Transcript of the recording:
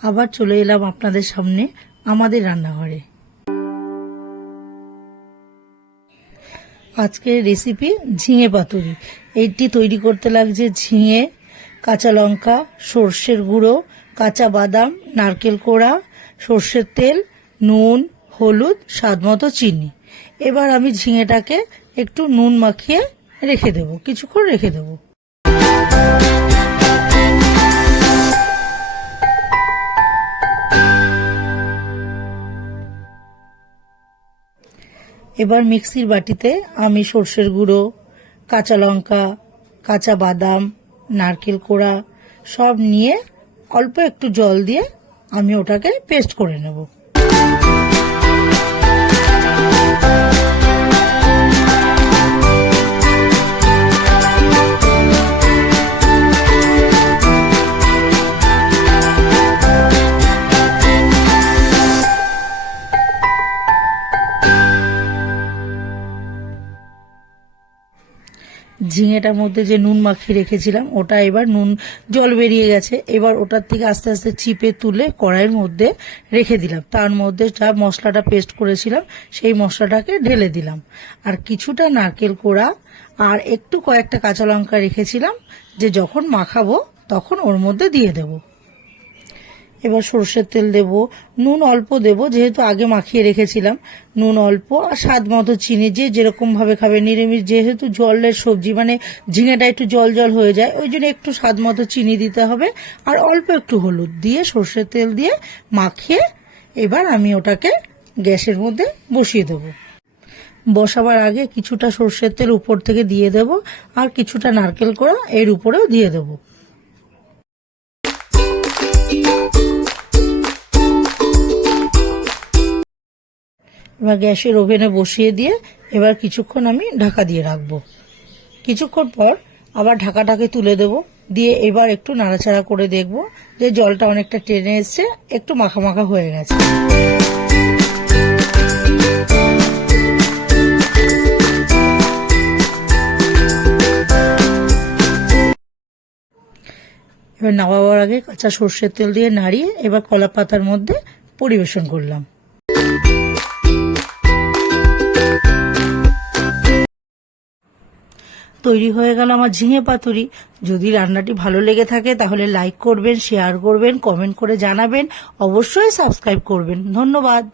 আবার চলে এলাম আপনাদের সামনে আমাদের রান্নাঘরে। আজকের রেসিপি ঝিঙে পাতুরি। এইটি তৈরি করতে লাগছে ঝিঙে, কাঁচা লঙ্কা, সর্ষের গুঁড়ো, কাঁচা বাদাম, নারকেল কোড়া, সর্ষের তেল, নুন, হলুদ, স্বাদমতো চিনি। এবার আমি ঝিঙেটাকে একটু নুন মাখিয়ে রেখে দেবো, কিছুক্ষণ রেখে দেবো। এবার মিক্সির বাটিতে আমি সর্ষের গুঁড়ো, কাঁচা লঙ্কা, কাঁচা বাদাম, নারকেল কোড়া সব নিয়ে অল্প একটু জল দিয়ে আমি ওটাকে পেস্ট করে নেব। ঝিঙেটার মধ্যে যে নুন মাখিয়ে রেখেছিলাম ওটা এবার জল বেরিয়ে গেছে। এবার ওটার থেকে আস্তে আস্তে চিপে তুলে কড়াইয়ের মধ্যে রেখে দিলাম। তার মধ্যে যা মশলাটা পেস্ট করেছিলাম সেই মশলাটাকে ঢেলে দিলাম। আর কিছুটা নারকেল কোড়া আর একটু কয়েকটা কাঁচা লঙ্কা রেখেছিলাম, যে যখন মাখাবো তখন ওর মধ্যে দিয়ে দেব। এবার সর্ষের তেল দেব, নুন অল্প দেব যেহেতু আগে মাখিয়ে রেখেছিলাম, নুন অল্প, আর স্বাদ মতো চিনি, যে যেরকম ভাবে খাবে। নিরামিষ যেহেতু জলের সবজি, মানে ঝিঙেটা একটু জল জল হয়ে যায়, ওই জন্য একটু স্বাদ মতো চিনি দিতে হবে। আর অল্প একটু হলুদ দিয়ে সর্ষের তেল দিয়ে মাখিয়ে এবার আমি ওটাকে গ্যাসের মধ্যে বসিয়ে দেব। বসাবার আগে কিছুটা সর্ষের তেল উপর থেকে দিয়ে দেব, আর কিছুটা নারকেল কোড়া এর উপরেও দিয়ে দেব। এবার গ্যাসের ওভেনে বসিয়ে দিয়ে এবার কিছুক্ষণ আমি ঢাকা দিয়ে রাখবো। কিছুক্ষণ পর আবার ঢাকাটাকে তুলে দেব, দিয়ে এবার একটু নাড়াচাড়া করে দেখব যে জলটা অনেকটা টেনে এসছে, একটু মাখা মাখা হয়ে গেছে। এবার নামাবার আগে কাঁচা সর্ষের তেল দিয়ে নাড়িয়ে এবার কলা পাতার মধ্যে পরিবেশন করলাম। তৈরি হয়ে গেল আমার ঝিঙে পাতুরি। যদি রান্নাটি ভালো লেগে থাকে তাহলে লাইক করবেন, শেয়ার করবেন, কমেন্ট করে জানাবেন, অবশ্যই সাবস্ক্রাইব করবেন। ধন্যবাদ।